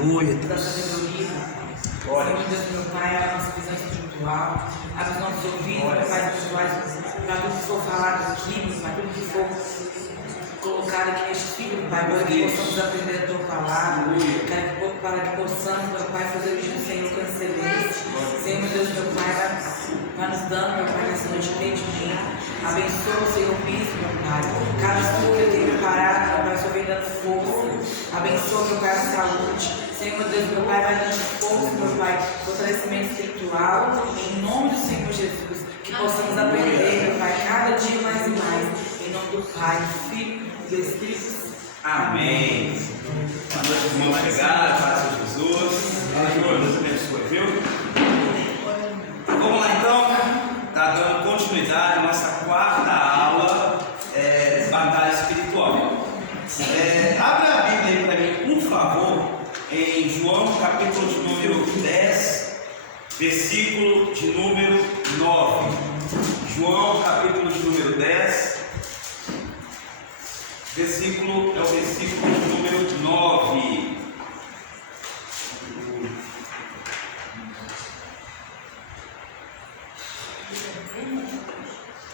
Aleluia. Da sabedoria. Senhor Deus, meu Pai, a nossa visão espiritual, abre os nossos ouvidos, meu Pai, espirituais, para tudo que for falado aqui, para tudo que for colocado aqui neste filho, Pai, para que possamos aprender a tua palavra, para que possamos, meu Pai, fazer o dia Senhor com excelência. Senhor, meu Deus, meu Pai, vai nos dando, meu Pai, nessa noite entendimento. Abençoa o Senhor Bispo, meu Pai. Cada estudo que ele tem preparado, meu Pai, só vem dando força. Abençoa, meu Pai, a saúde. Senhor, meu Deus, meu Pai, vai dando força, meu Pai, fortalecimento espiritual. Em nome do Senhor Jesus, que possamos aprender, meu Pai, cada dia mais e mais. Em nome do Pai, do Filho e do Espírito Santo. Amém. Boa noite, irmãos chegados, paz de Jesus. Deus abençoe, viu? Vamos lá então, está dando continuidade à nossa quarta aula, batalha espiritual. Abra a Bíblia aí para mim, por favor, em João capítulo de número 10, versículo de número 9. João capítulo de número 10, é o versículo de número 9.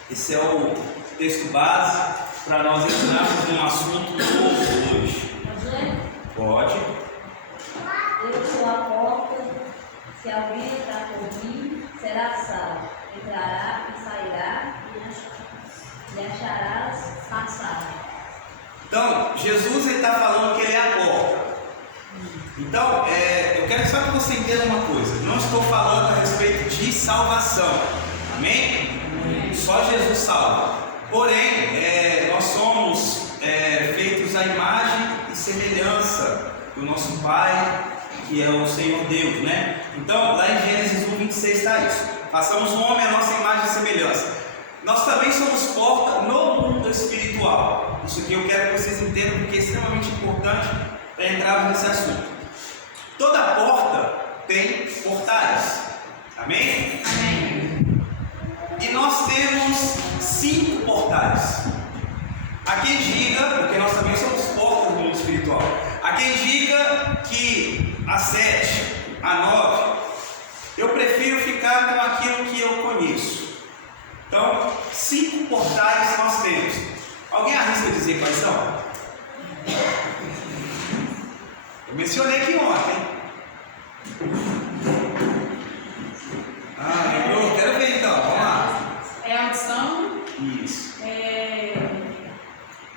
Esse é o texto base para nós entrarmos num assunto novo hoje. Pode. Eu sou a porta, se alguém entrar por mim, será salvo. Entrará e sairá e acharás passar. Então, Jesus está falando que ele é a porta. Então, eu quero só que você entenda uma coisa. Não estou falando a respeito de salvação. Amém? Só Jesus salva. Porém, nós somos feitos à imagem e semelhança do nosso Pai, que é o Senhor Deus, né? Então, lá em Gênesis 1:26 está isso. Façamos o homem à nossa imagem e semelhança. Nós também somos porta no mundo espiritual. Isso aqui eu quero que vocês entendam, porque é extremamente importante para entrarmos nesse assunto. Toda porta tem portais. Amém? Amém. E nós temos 5 portais. Há quem diga, porque nós também somos portas no mundo espiritual, há quem diga que a 7, a 9, eu prefiro ficar com aquilo que eu conheço. Então, 5 portais nós temos. Alguém arrisca dizer quais são? Eu mencionei aqui ontem. Lembrou? Quero ver então, vamos lá. É a audição, Isso.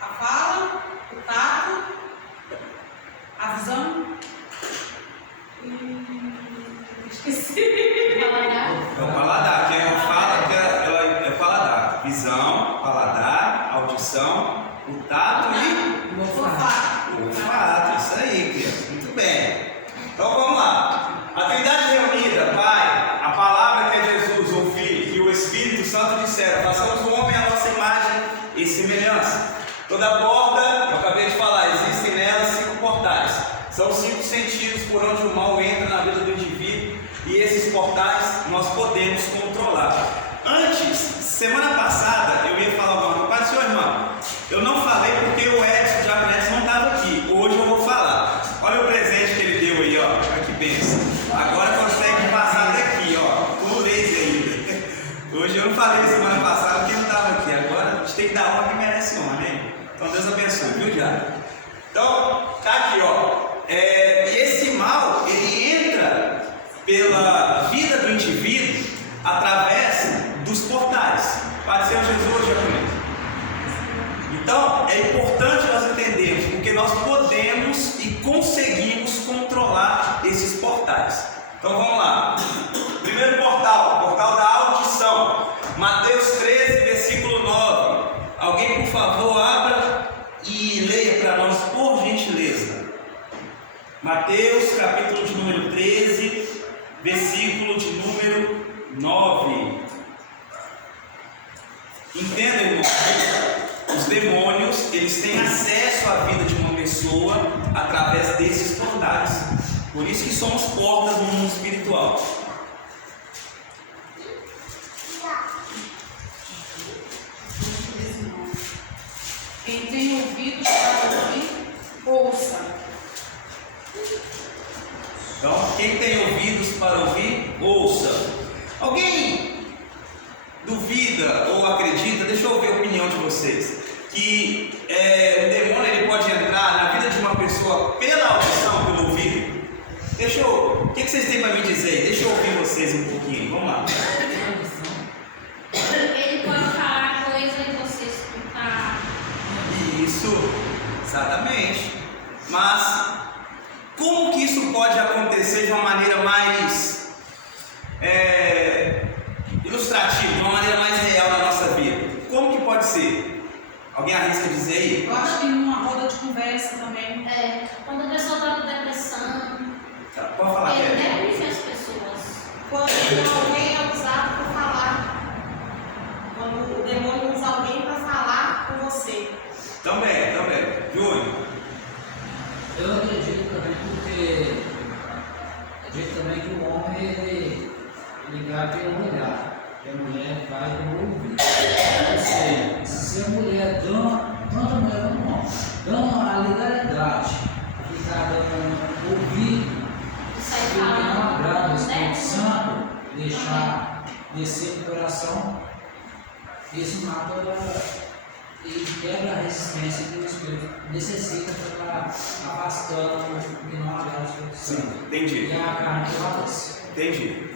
a fala, o tato, a visão e esqueci. É o paladar, que ela fala que ela é paladar. Visão, paladar, audição, o tato e Vou O falar. fato. o fato. Isso aí, criança. Muito bem. Então vamos lá. A Trindade reunida, Pai, a palavra que é Jesus, o Filho e o Espírito Santo disseram: façamos o homem à nossa imagem e semelhança. Toda porta, eu acabei de falar, existem nelas 5 portais. São 5 sentidos por onde o mal entra na vida do indivíduo, e esses portais nós podemos controlar. Antes, semana passada, eu ia falar alguma coisa, senhor irmão, eu não falei porque o Edson Japonês não estava aqui. Hoje eu vou falar. Olha o presente que ele deu aí, ó. Olha que bênção. Agora consegue passar daqui, ó. Com laser ainda. Hoje eu não falei semana passada porque não estava aqui. Agora a gente tem que dar honra que merece honra, né? Então Deus abençoe, viu, Diário? Então, tá aqui, ó. E esse mal, ele entra pela vida do indivíduo através dos portais. Pode ser o Jesus japonês. Então, é importante nós entendermos, porque nós podemos e conseguimos controlar esses portais. Então vamos lá. Primeiro portal, portal da audição. Mateus 13, versículo 9. Alguém, por favor, abra e leia para nós, por gentileza. Mateus, capítulo de número 13, versículo de número 9. Entenda, irmão, os demônios, eles têm acesso à vida de uma pessoa através desses portais. Por isso que somos portas no mundo espiritual. Quem tem ouvidos para ouvir, ouça. Então, quem tem ouvidos para ouvir, ouça. Alguém duvida ou acredita, deixa eu ver a opinião de vocês, que o demônio ele pode entrar na vida de uma pessoa pela audição, pelo ouvido? O que vocês têm para me dizer aí? Deixa eu ouvir vocês um pouquinho, vamos lá. Ele pode falar coisa e você escutar. Isso, exatamente. Mas como que isso pode acontecer de uma maneira mais ilustrativa, de uma maneira mais real na nossa vida? Como que pode ser? Alguém arrisca dizer aí? Eu acho que numa roda de conversa também. Quando a pessoa está com depressão, Pode falar, ele Kelly. deprime as pessoas. Quando alguém é usado para falar, quando o demônio usa alguém para falar com você. Também. Júnior. Eu acredito também porque acredito também que o homem ele vai pelo olhar, e a mulher vai pelo ouvir. Ou seja, se a mulher tanto a mulher como o homem, dão a legalidade, ficar dando ouvir, Sai que não falando, agrada o Espírito né? Santo, deixar descer no coração, isso mata e quebra a resistência que o Espírito necessita para estar afastando o que não agrada o Espírito Santo. Entendi. E a carne que mata-se. Entendi.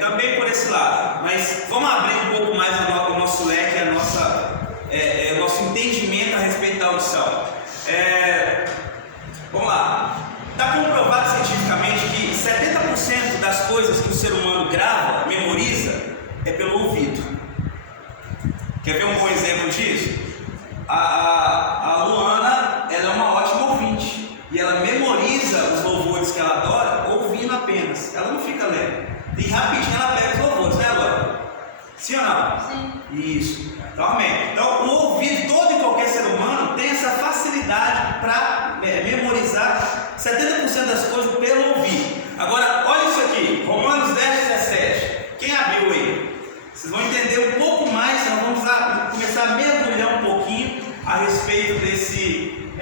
Também por esse lado, mas vamos abrir um pouco mais o nosso leque, o nosso entendimento a respeito da audição. Vamos lá. Está comprovado cientificamente que 70% das coisas que o ser humano grava, memoriza, é pelo ouvido. Quer ver um bom exemplo disso? A Luana, ela é uma ótima ouvinte e ela memoriza os louvores que ela adora ouvindo apenas. Ela não fica lendo. E rapidinho ela pega os louvores, né, Luana? Sim ou não? Sim. Isso. Então, amém. Então, o ouvido, todo e qualquer ser humano tem essa facilidade para memorizar 70% das coisas pelo ouvido. Agora, olha isso aqui, Romanos 10:17. Quem abriu aí? Vocês vão entender um pouco mais, nós vamos começar a mergulhar um pouquinho a respeito desse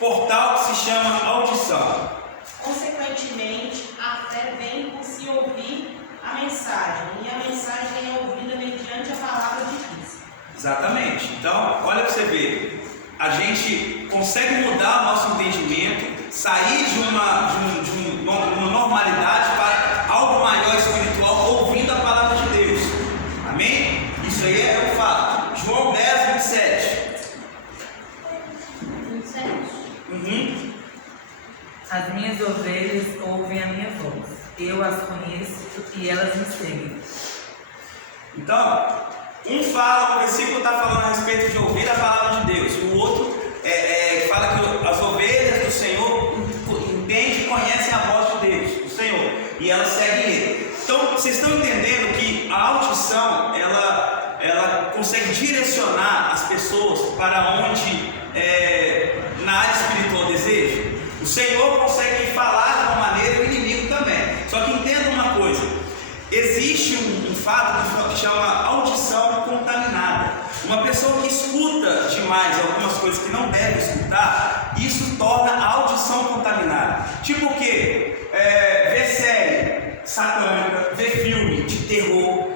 portal que se chama audição. Consequentemente, a fé vem por se ouvir a mensagem, e a mensagem é ouvida mediante a palavra de Cristo. Exatamente. Então, olha para você ver. A gente consegue mudar o nosso entendimento, sair de uma normalidade para algo maior espiritual, ouvindo a palavra de Deus. Amém? Isso aí é o fato. João 10:27. 27. As minhas ovelhas ouvem a minha voz. Eu as conheço e elas me seguem. Então, o versículo está falando a respeito de ouvir a palavra de Deus. O outro fala que as ovelhas do Senhor entendem e conhecem a voz de Deus, do Senhor, e elas seguem Ele. Então, vocês estão entendendo que a audição, ela consegue direcionar as pessoas para onde, na área espiritual, deseja. O Senhor consegue falar de uma maneira e o inimigo também. Só que entenda uma coisa: existe um fato que chama audição contaminada. Uma pessoa que escuta demais algumas coisas que não deve escutar, isso torna a audição contaminada. Tipo o quê? Ver série satânica, ver filme de terror,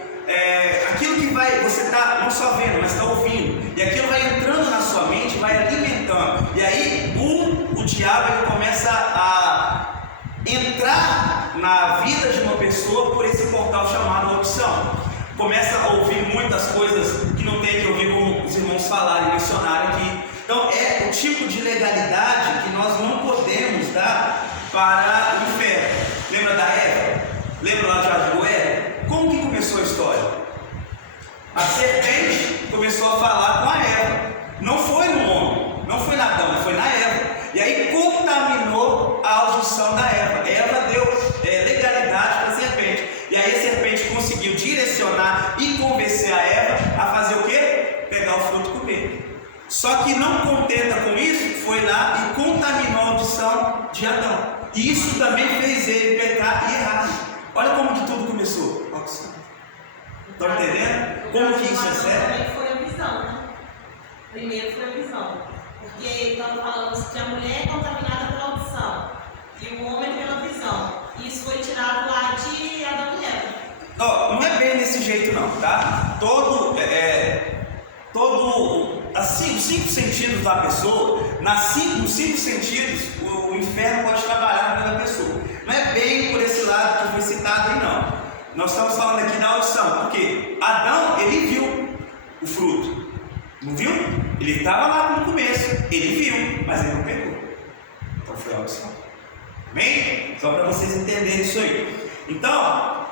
aquilo que você está não só vendo, mas está ouvindo, e aquilo vai entrando na sua mente, vai alimentando, e aí o diabo ele começa a entrar na vida de uma pessoa por esse portal chamado audição. Começa a ouvir muitas coisas que não tem que ouvir, como os irmãos falaram e mencionaram aqui. Então é o tipo de legalidade que nós não podemos dar para o inferno. Lembra da Eva? Lembra lá de Adão? Como que começou a história? A serpente começou a falar com a Eva. Não foi no homem, não foi na Adão, foi na Eva. E aí contaminou a audição da Eva. Eva deu legalidade para a serpente. E aí a serpente conseguiu direcionar e convencer a Eva a fazer o quê? Pegar o fruto e comer. Só que não contenta com isso, foi lá e contaminou a audição de Adão. E isso também fez ele pecar e errar. Olha como que tudo começou. Audição. Estão entendendo? Como que isso é sério? Também foi a visão, né? Primeiro foi a visão. Porque estamos falando que a mulher é contaminada pela audição e o homem Não é bem desse jeito não, tá? Os 5 sentidos da pessoa, nos 5 sentidos, o inferno pode trabalhar na vida da pessoa. Não é bem por esse lado que foi citado aí não. Nós estamos falando aqui da audição, porque Adão, ele viu o fruto, não viu? Ele estava lá no começo, ele viu, mas ele não pegou. Então foi a audição. Amém? Só para vocês entenderem isso aí. Então,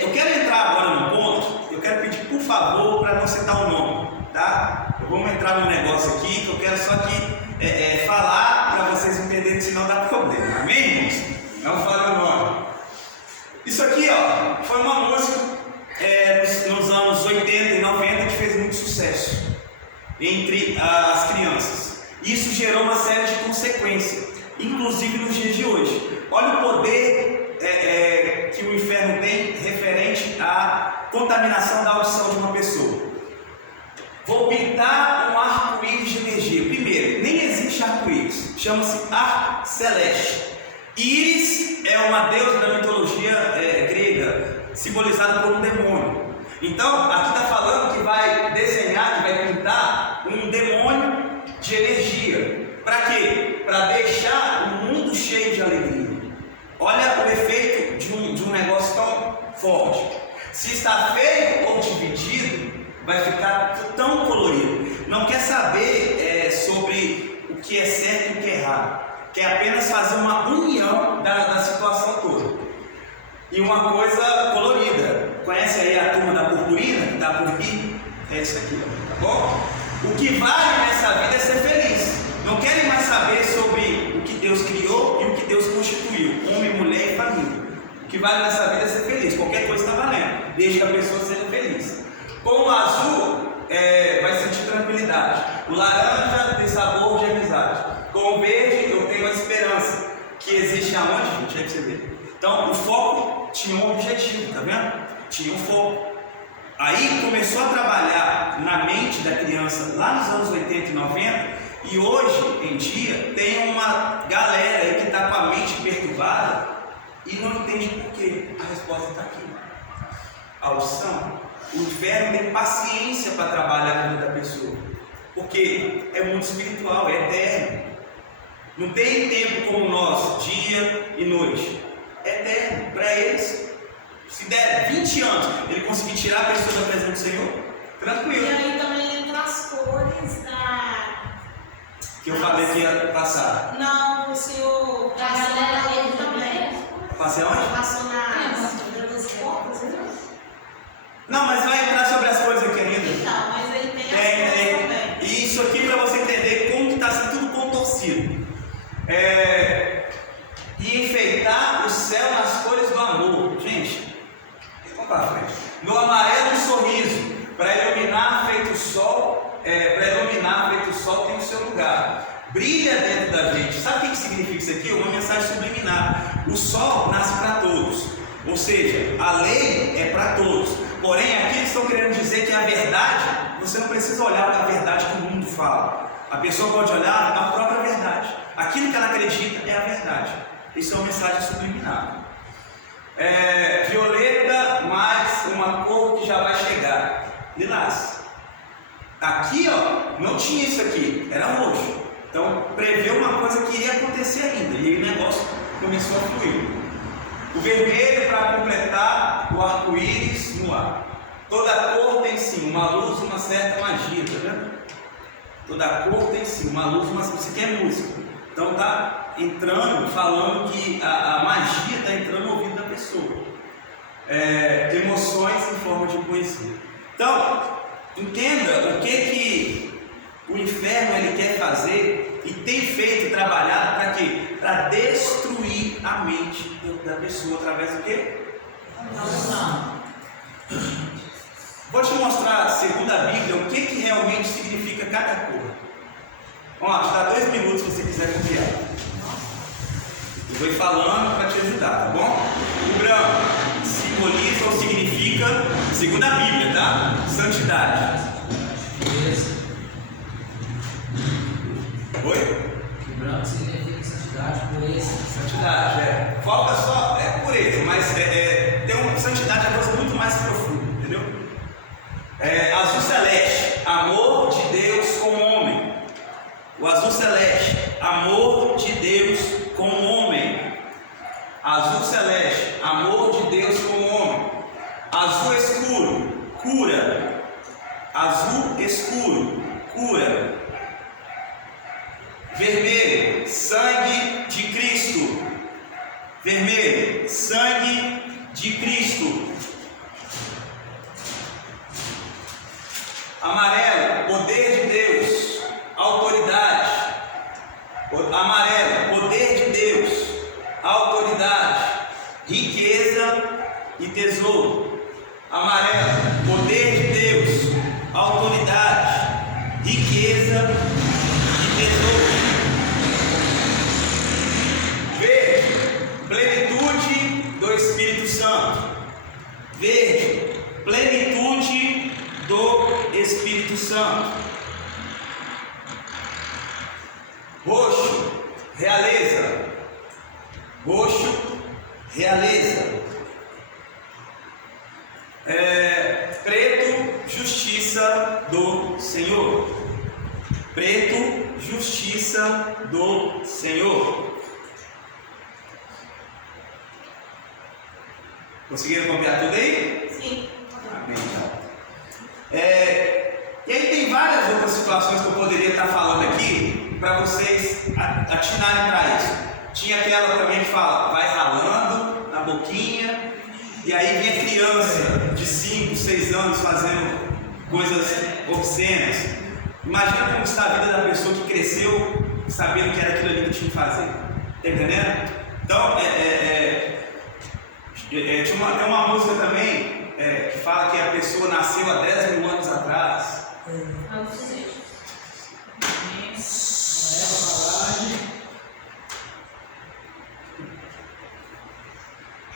eu quero entrar agora num ponto, eu quero pedir por favor para não citar o nome, tá? Vamos entrar num negócio aqui que eu quero só que falar para vocês entenderem, senão dá problema. Amém, irmãos? Não fala o nome. Isso aqui, ó, foi uma música nos anos 80 e 90 que fez muito sucesso entre as crianças. Isso gerou uma série de consequências, inclusive nos dias de hoje. Olha o poder que o inferno tem referente à contaminação da audição de uma pessoa. Vou pintar um arco-íris de energia. Primeiro, nem existe arco-íris, chama-se arco celeste. Íris é uma deusa da mitologia grega, simbolizada por um demônio. Então, aqui está falando que vai desenhar, que vai pintar um demônio de energia. Para quê? Para deixar o mundo cheio de alegria. Olha o efeito de um negócio tão forte. Se está feio ou dividido, vai ficar tão colorido. Não quer saber sobre o que é certo e o que é errado. Quer apenas fazer uma união da situação toda. E uma coisa colorida. Conhece aí a turma da purpurina que está por aqui? É isso aqui, tá bom? O que vale nessa vida é ser feliz. Não querem mais saber sobre o que Deus criou e o que Deus constituiu, homem, mulher e família. O que vale nessa vida é ser feliz. Qualquer coisa está valendo, desde que a pessoa seja feliz. Com o azul, vai sentir tranquilidade. O laranja tem sabor de amizade. Com o verde, eu tenho a esperança que existe aonde, gente? Aí pra você ver. Então, o foco tinha um objetivo, tá vendo? Tinha um foco. Aí começou a trabalhar na mente da criança lá nos anos 80 e 90. E hoje em dia tem uma galera aí que está com a mente perturbada e não entende por quê. A resposta está aqui. A audição. O inferno tem paciência para trabalhar na vida da pessoa, porque é mundo espiritual, é eterno. Não tem tempo como nós, dia e noite. É eterno. Para eles, se der 20 anos, ele conseguir tirar a pessoa da presença do Senhor, tranquilo. E aí também entra as cores que eu falei que ia passar. Não, o senhor passou na ele também. Passei aonde? Passou nas portas, viu? Não, mas vai entrar sobre as coisas aqui ainda. Então, mas aí tem as cores também. E isso aqui para você entender como que está sendo tudo contorcido. E enfeitar o céu nas cores do amor. Gente, vamos para frente. No amarelo um sorriso, para iluminar feito o sol. Para iluminar feito o sol tem o seu lugar. Brilha dentro da gente. Sabe o que significa isso aqui? Uma mensagem subliminar. O sol nasce para todos. Ou seja, a lei é para todos. Porém, aqui eles estão querendo dizer que a verdade, você não precisa olhar para a verdade que o mundo fala. A pessoa pode olhar a própria verdade. Aquilo que ela acredita é a verdade. Isso é uma mensagem subliminar. Violeta mais uma cor que já vai chegar. Lilás. Aqui, ó, não tinha isso aqui, era roxo. Então, prevê uma coisa que iria acontecer ainda. E aí o negócio começou a fluir. O vermelho para completar o arco-íris no ar. Toda cor tem sim uma luz, uma certa magia, tá vendo? Toda cor tem sim uma luz, uma... Isso aqui é música. Então tá entrando, falando que a magia está entrando no ouvido da pessoa. Emoções em forma de poesia. Então, entenda o que o inferno ele quer fazer e tem feito, trabalhado para quê? Para destruir a mente da pessoa através do quê? Não. Vou te mostrar, segundo a Bíblia, o que realmente significa cada cor. Vamos lá, te dá 2 minutos se você quiser copiar. Eu vou ir falando para te ajudar, tá bom? O branco simboliza ou significa, segundo a Bíblia, tá? Santidade. Oi? O branco significa santidade, pureza. Santidade, Falta só, pureza, mas tem santidade é coisa muito mais profunda, entendeu? Azul celeste, amor de Deus com o homem. O azul celeste, amor de Deus com o homem. Azul celeste, amor de Deus com o homem. Azul escuro, cura. Azul escuro, cura. Vermelho, sangue de Cristo. Vermelho, sangue de Cristo. Amarelo, poder de Deus, autoridade. Amarelo, poder de Deus, autoridade, riqueza e tesouro. Amarelo, poder de Deus, autoridade, riqueza e tesouro. Verde, plenitude do Espírito Santo. Verde, plenitude do Espírito Santo. Roxo, realeza. Roxo, realeza. Preto, justiça do Senhor. Preto, justiça do Senhor. Conseguiram copiar tudo aí? Sim. Amém. E aí tem várias outras situações que eu poderia estar falando aqui para vocês atinarem para isso. Tinha aquela também que fala, vai ralando na boquinha, e aí vem a criança de 5, 6 anos fazendo coisas obscenas. Imagina como está a vida da pessoa que cresceu sabendo que era aquilo ali que tinha que fazer. Está entendendo? Então, tem uma música também que fala que a pessoa nasceu há 10 mil anos atrás.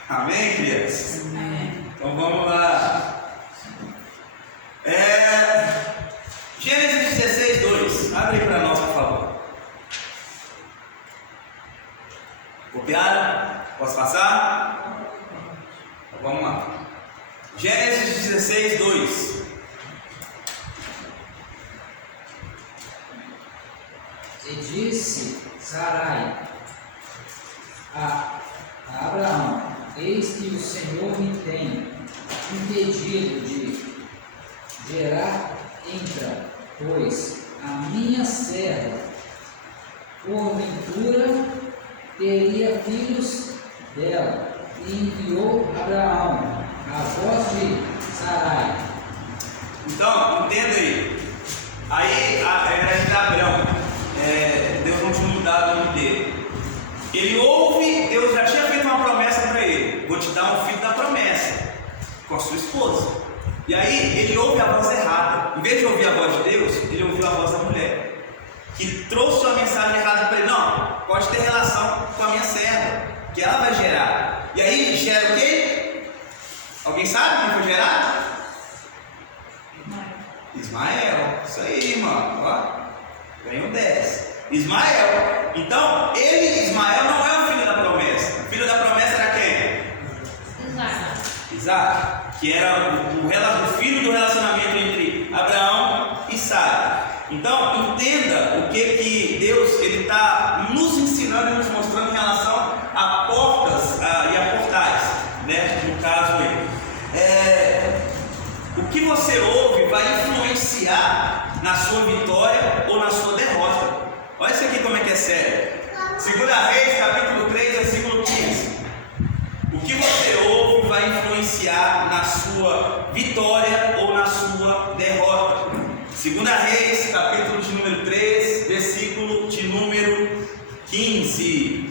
Amém, crianças? Então vamos lá. Gênesis 16, 2. Abre aí para nós, por favor. Copiaram? Posso passar? Então vamos lá. Gênesis 16, 2. E disse Sarai a Abraão: eis que o Senhor me tem impedido de gerar entra, pois a minha serva, porventura, teria filhos dela. E enviou Abraão a voz de Sarai. Então, entenda aí. Aí era de Abraão. Deus não tinha mudado o nome dele. Ele ouve, Deus já tinha feito uma promessa para ele: vou te dar um filho da promessa, com a sua esposa. E aí ele ouve a voz errada. Em vez de ouvir a voz de Deus, ele ouviu a voz da mulher, que trouxe uma mensagem errada para ele: não, pode ter relação com a minha serva, que ela vai gerar. E aí gera o quê? Alguém sabe quem foi gerado? Ismael. Isso aí, irmão. Ó, ganhou 10. Ismael. Então, Ismael, não é o filho da promessa. O filho da promessa era quem? Isaac, que era o filho do relacionamento entre Abraão e Sara. Então, entenda o que Deus está nos ensinando e nos mostrando em relação a portas e a portais, né? No caso aí. O que você ouve vai influenciar na sua vitória ou na sua derrota. Olha isso aqui como é que é sério. 2 Reis, capítulo 3, versículo 15. O que você ouve vai influenciar na sua vitória ou na sua derrota. 2 Reis, capítulo de número 3, versículo de número 15.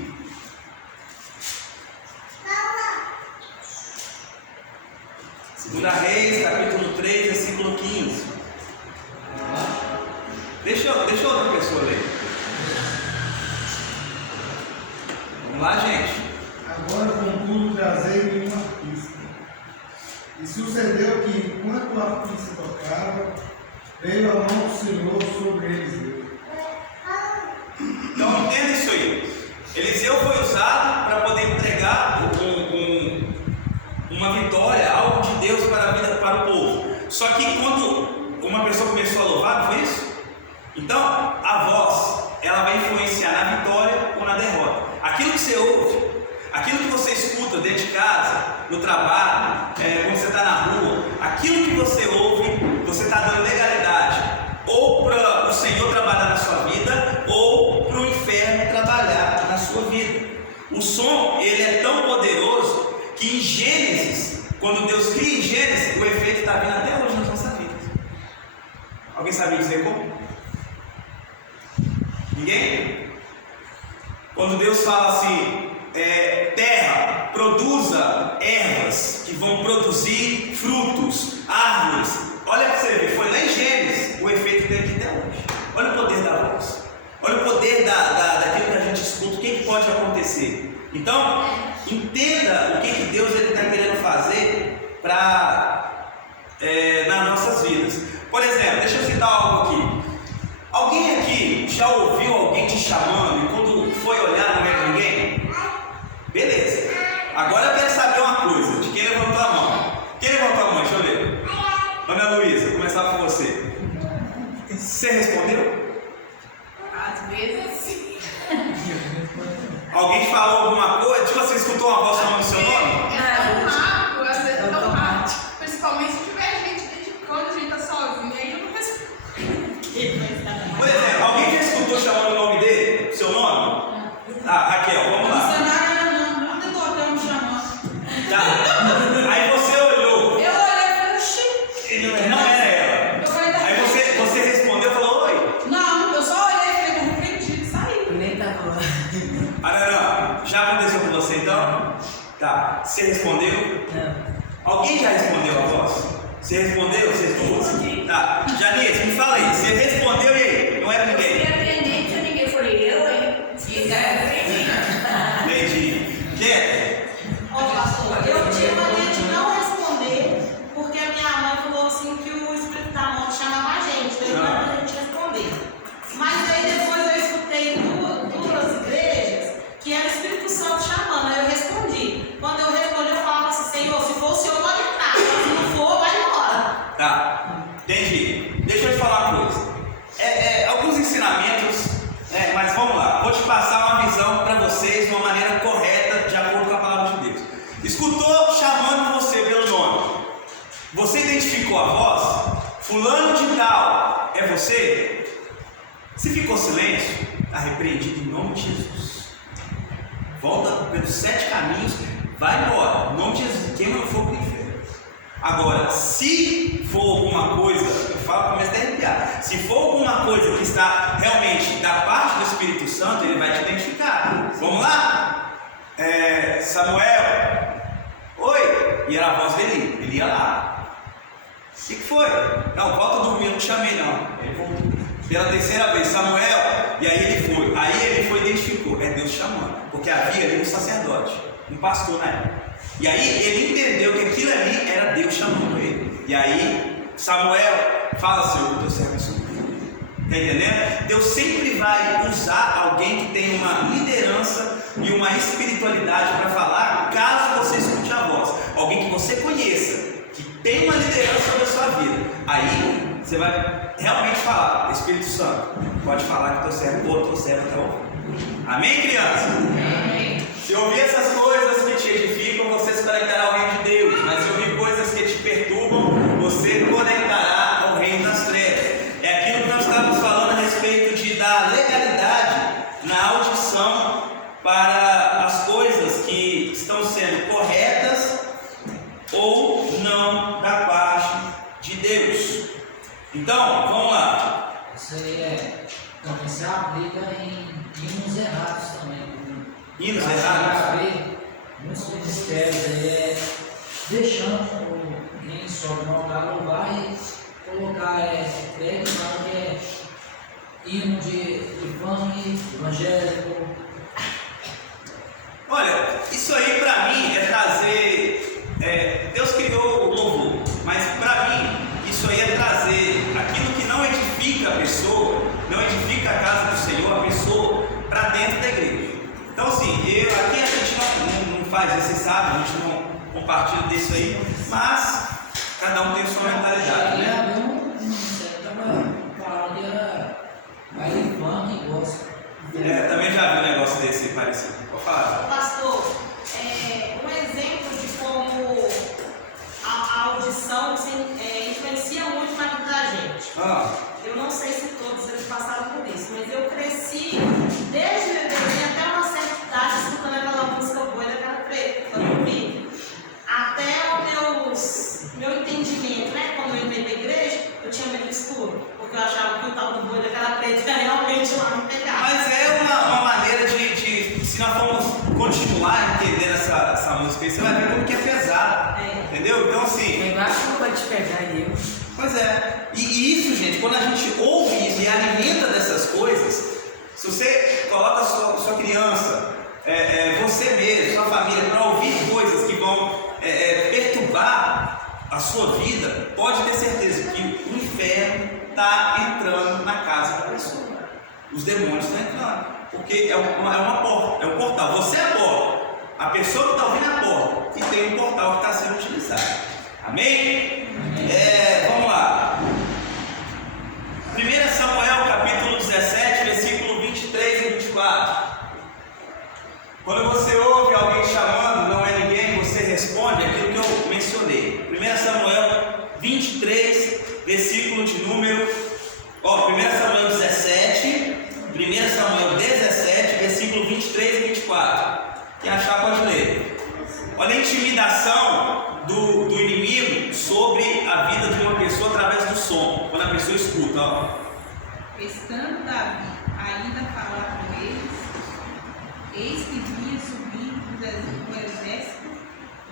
Segunda Reis, capítulo 3, versículo 15. Deixa outra pessoa ler. Vamos lá, gente. Agora, contudo, trazei-me uma pista. E sucedeu que, enquanto a pista tocava, veio a mão do Senhor sobre Eliseu. Então, entenda isso aí. Eliseu foi usado para poder entregar uma vitória no trabalho, quando você está na rua, aquilo que você ouve, você está dando legalidade ou para o Senhor trabalhar na sua vida ou para o inferno trabalhar na sua vida. O som, ele é tão poderoso que em Gênesis, quando Deus cria em Gênesis, o efeito está vindo até hoje nas nossas vidas. Alguém sabe dizer como? Ninguém? Quando Deus fala assim, terra, produza ervas que vão produzir frutos, árvores. Olha para você ver, foi lá em Gênesis o efeito que tem aqui até hoje. Olha o poder da voz. Olha o poder daquilo que a gente escuta, o que pode acontecer. Então, entenda o que Deus está querendo fazer nas nossas vidas. Por exemplo, deixa eu citar algo aqui. Alguém aqui já ouviu alguém te chamando e quando foi olhar não era ninguém? Beleza. Agora eu quero saber uma coisa. De quem levantou a mão? Quem levantou a mão? Deixa eu ver. Ana Luísa, vou começar com você. Você respondeu? Às vezes sim. Alguém te falou alguma coisa? Tipo, você escutou uma voz chamando o seu nome? É tão rápido, às vezes é tão rápido. Principalmente se tiver gente dedicando, a gente tá sozinho, aí eu não respondo. Por exemplo, alguém já escutou chamando o nome dele? Seu nome? Raquel, vamos lá. Não tentou até me chamando. Tá. Aí você olhou. Eu olhei e falei, oxi. Não era ela. Eu falei, Aí você respondeu e falou, oi. não, eu só olhei e falei, tô repreendido e saí. Nem tá falando. Não. Já aconteceu com você então? Tá. Você respondeu? Não. Alguém já respondeu a voz? Você respondeu? Vocês duas? Tá. Janice, me fala aí. Você respondeu e aí? Não era Eu ninguém? fui atendente, ninguém falei, eu, hein? Entendi. Gente, Ô pastor, eu tinha mania de não responder, porque a minha mãe falou assim que o Espírito da Morte chamava a gente, então não era pra gente responder. Mas aí depois eu escutei duas igrejas que era o Espírito Santo chamando, aí eu respondi. Quando eu respondi, eu falava assim, Senhor, se for o Senhor, pode entrar, mas se não for, vai embora. tá. Entendi. Deixa eu te falar uma coisa. Alguns ensinamentos, mas vamos lá. Vou te passar uma visão para vocês de uma maneira correta, de acordo com a palavra de Deus. Escutou chamando você pelo nome. Você identificou a voz? Fulano de tal, é você? Se ficou silêncio, está repreendido em nome de Jesus. Volta pelos 7 caminhos, vai embora. Em nome de Jesus, queima no fogo do inferno. Agora, se for alguma coisa, eu falo, começa a arrepiar. Se for alguma coisa que está realmente da parte do Espírito Santo, ele vai te identificar. Vamos lá? Samuel, oi, e era a voz dele, ele ia lá. O que foi? Não, volta a dormir, eu não te chamei não. Ele voltou pela terceira vez, Samuel, e aí ele foi. Aí ele foi e identificou, é Deus chamando, porque havia ali um sacerdote, um pastor na época. E aí ele entendeu que aquilo ali era Deus chamando ele. E aí Samuel fala, Senhor, o teu servo é sobre. Está entendendo? Deus sempre vai usar alguém que tem uma liderança e uma espiritualidade para falar, caso você escute a voz. Alguém que você conheça, que tem uma liderança sobre a sua vida. Aí você vai realmente falar, Espírito Santo, pode falar que teu servo até o fim. Amém, criança? Amém. Se ouvir essas coisas que te edificam, você se conectará ao reino de Deus. Mas se ouvir coisas que te perturbam, você conectará ao reino das trevas. É aquilo que nós estávamos falando a respeito de dar legalidade na audição para as coisas que estão sendo corretas ou não da parte de Deus. Então, vamos lá. Isso aí também se aplica em hinos errados também. Hinos errados? Muitos ministérios aí deixando quem sobe no altar louvar e colocar pega que é hino de funk, evangélico. Olha, isso aí para mim é trazer. Deus criou o louvor, mas para mim isso aí é trazer aquilo que não edifica a pessoa, não edifica a casa do Senhor, a pessoa, para dentro da igreja. Então assim, aqui a gente não faz isso, você sabe, a gente não compartilha disso aí, mas cada um tem a sua mentalidade, né? Eu estava falando que era baile funk e gospel. Também já vi um negócio desse parecido. Vou falar. Pastor, um exemplo de como continuar entendendo essa música aí, você vai ver como que é pesado. Entendeu? Então assim. Eu acho que não vai te pegar e eu. Pois é. E isso, gente, quando a gente ouve isso e alimenta dessas coisas, se você coloca a sua criança, você mesmo, sua família, para ouvir coisas que vão perturbar a sua vida, pode ter certeza que o inferno está entrando na casa da pessoa. Os demônios estão entrando. Porque é uma porta, é um portal. Você é a porta. A pessoa que está ouvindo é a porta. E tem um portal que está sendo utilizado. Amém? Vamos lá. 1 Samuel capítulo 17, versículo 23 e 24. Quando você ouve alguém chamando, não é ninguém, você responde aquilo que eu mencionei. 1 Samuel 23, versículo de número. 1 Samuel 17, 1 Samuel 17, versículo 23 e 24. Quem achar pode ler. Olha a intimidação do inimigo sobre a vida de uma pessoa através do som, quando a pessoa escuta. Estando Davi ainda a falar com eles, eis que vinha subindo o exército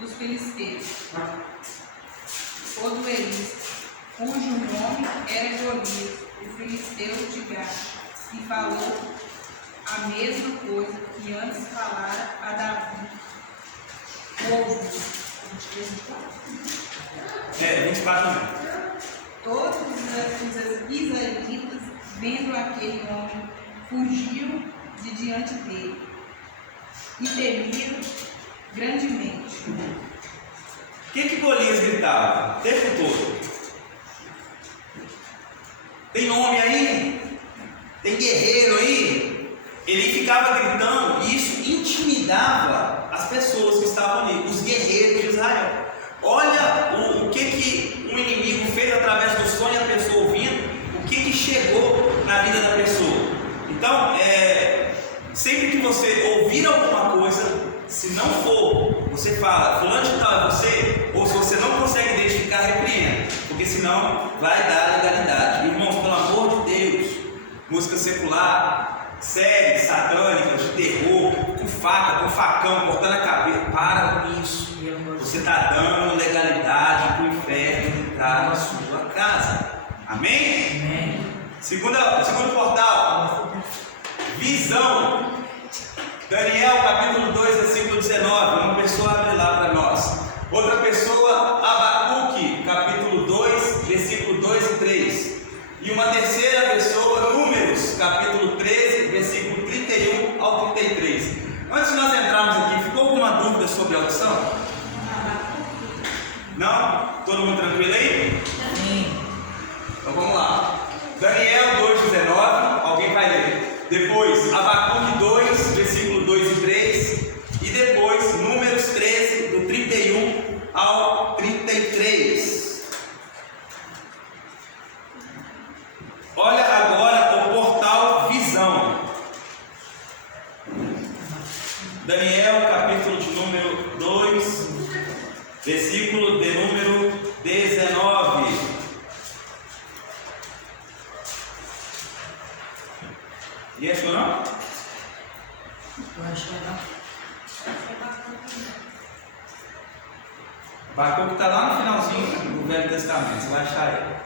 dos filisteus, o do Elis, cujo nome era Golias, o filisteu de Gate, e falou a mesma coisa que antes falara a Davi. Ouve. 24 mesmo. Todos os israelitas, vendo aquele homem, fugiram de diante dele e temiam grandemente. O que Golias gritava o tempo todo? Tem homem aí? Tem guerreiro aí? Ele ficava gritando e isso intimidava as pessoas que estavam ali, os guerreiros de Israel. Olha o que um inimigo fez através do som e a pessoa ouvindo, o que chegou na vida da pessoa. Então, sempre que você ouvir alguma coisa, se não for, você fala, fulano de tal é você, ou se você não consegue identificar, repreenda, porque senão vai dar legalidade. Irmãos, pelo amor de Deus, música secular, séries satânicas, de terror, com faca, com facão, cortando a cabeça, para com isso. Você está dando legalidade para o inferno entrar na sua casa. Amém? Amém. Segundo portal, visão. Daniel capítulo 2, versículo 19. Uma pessoa abre lá para nós. Outra pessoa, Abacuque capítulo 2, versículo 2 e 3. E uma terceira pessoa, Números capítulo 13, versículo 31 ao 33. Antes de nós entrarmos aqui, ficou alguma dúvida sobre a audição? Não? Todo mundo tranquilo aí? Sim. Então vamos lá. Daniel 2,19, alguém vai ler. Depois, Abacuque 2, versículo 2 e 3. E depois, Números 13, do 31 ao 33. Olha agora o portal Visão. Daniel, capítulo de número 2, versículo de número 19. E achou não? Eu acho que não. Abacuque está lá no finalzinho do Velho Testamento, você vai achar ele.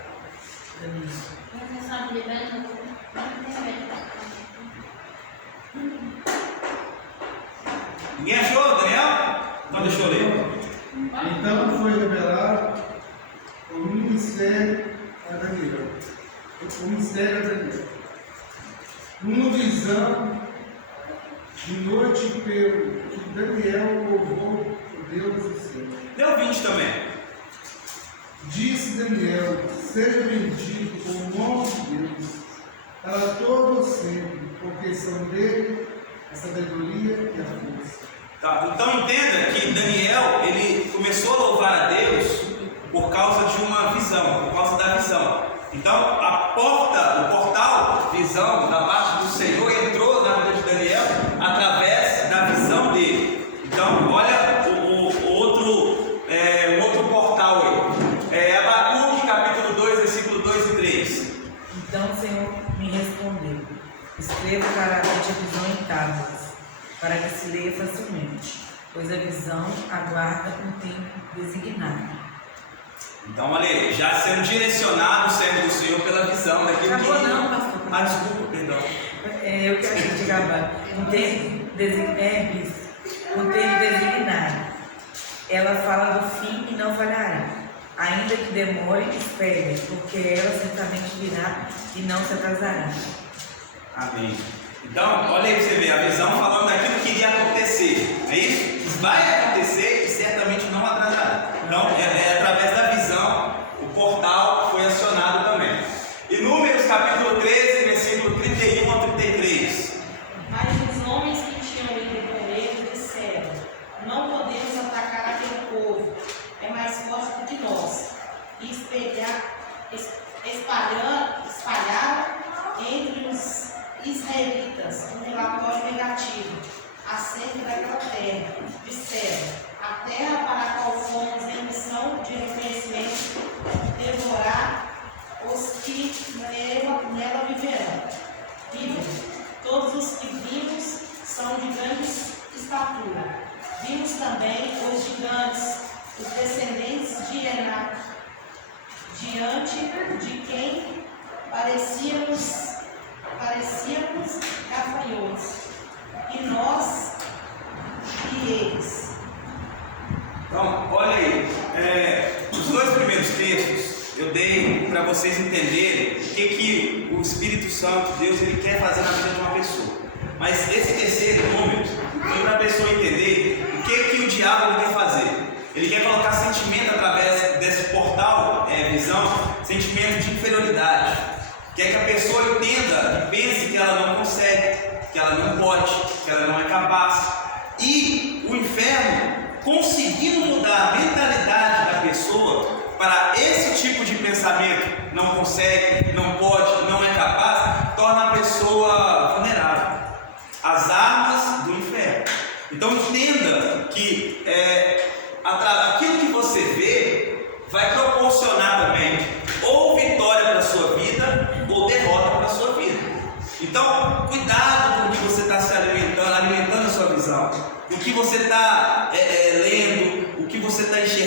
Ninguém achou, Daniel? Então deixa eu ler. Então foi revelado o ministério a Daniel. O mistério a Daniel. Numa visão de noite pelo que Daniel louvou o Deus do céu. Deu 20 também. Disse Daniel: seja bendito o nome de Deus para todo sempre, porque são dele a sabedoria e a força. Tá, então entenda que Daniel, ele começou a louvar a Deus por causa de uma visão, por causa da visão. Então a porta, o portal, visão da parte do Senhor entrou na vida de Daniel através da visão dele. Então olha o outro portal aí. Abacuque capítulo 2, versículo 2 e 3. Então o Senhor me respondeu: escreva claramente a visão em tábuas, para que se leia facilmente, pois a visão aguarda um tempo designado. Então, olha aí, já sendo direcionado o servo do Senhor pela visão daquilo Acabou que... não, pastor. Ah, desculpa, perdão. Eu quero que te acabar. Um tempo designado. Ela fala do fim e não falhará. Ainda que demore, espere, porque ela certamente virá e não se atrasará. Amém. Então, olha aí para você ver, a visão falando daquilo que iria acontecer. É isso? Vai acontecer e certamente não atrasará. Então, é através da visão, o portal foi acionado também. E Números capítulo 13, versículo 31 a 33. Mas os homens que tinham ido com ele disseram: não podemos atacar aquele povo, é mais forte do que nós. E espalharam entre os israelitas um relatório negativo acerca daquela terra. Disseram: a terra para a qual fomos em missão de reconhecimento devorar os que nela vivem. Todos os que vimos são de grande estatura. Vimos também os gigantes, os descendentes de Enac, diante de quem parecíamos gafanhotos, e nós e eles. Então, olha aí, os dois primeiros textos eu dei para vocês entenderem o que o Espírito Santo, Deus, ele quer fazer na vida de uma pessoa. Mas esse terceiro número foi para a pessoa entender o que o diabo quer fazer. Ele quer colocar sentimento através desse portal, visão, sentimento de inferioridade. Quer que a pessoa entenda e pense que ela não consegue, que ela não pode, que ela não é capaz. E o inferno, conseguindo mudar a mentalidade da pessoa para esse tipo de pensamento, não consegue, não pode, não é capaz, torna a pessoa vulnerável às armas do inferno. Então entenda que aquilo que você vê vai proporcionar também ou vitória para a sua vida ou derrota para a sua vida. Então cuidado com o que você está se alimentando a sua visão, o que você está lendo, o que você está enxergando.